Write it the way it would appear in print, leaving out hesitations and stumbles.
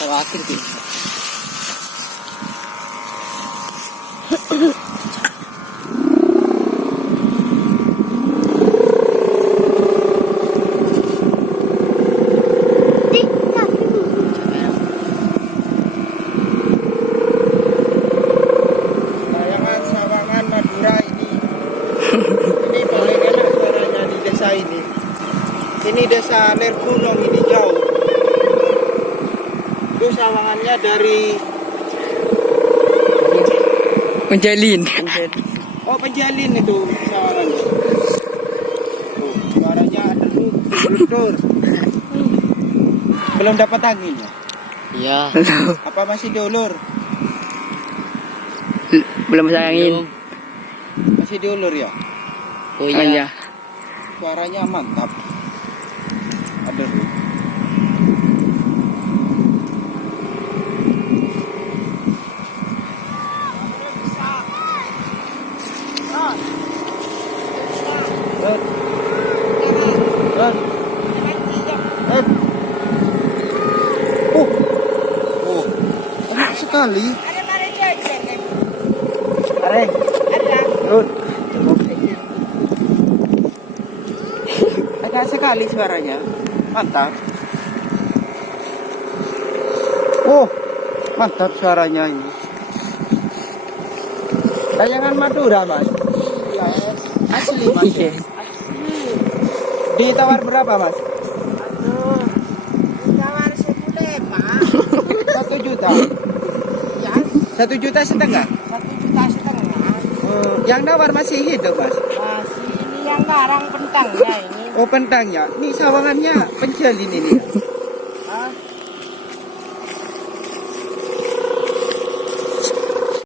Terakhir sih. Layangan Sawangan Madura ini. Ini paling enak suaranya di desa ini. Ini desa Lergunung, ini jauh. Itu sawangannya dari Penjalin. Penjalin itu sawangannya. Tuh, suaranya dulur. Belum dapat angin ya? Iya. Apa masih diulur? Belum masuk angin. Masih diulur ya? Oh iya. Suaranya mantap. Aduh. Enak sekali. Areng. Enak sekali suaranya. Mantap. Mantap suaranya ini. Layangan Madura, Mas. Asli, Mas. Ditawar berapa, Mas? Aduh, tawar 1,5. 1 juta. Ya, 1,5 juta. 1,5 juta. Yang nawar masih hidup, Mas. Masih ini yang barang pentangnya ini. Oh, pentangnya. Ini sawangannya penjalin ini.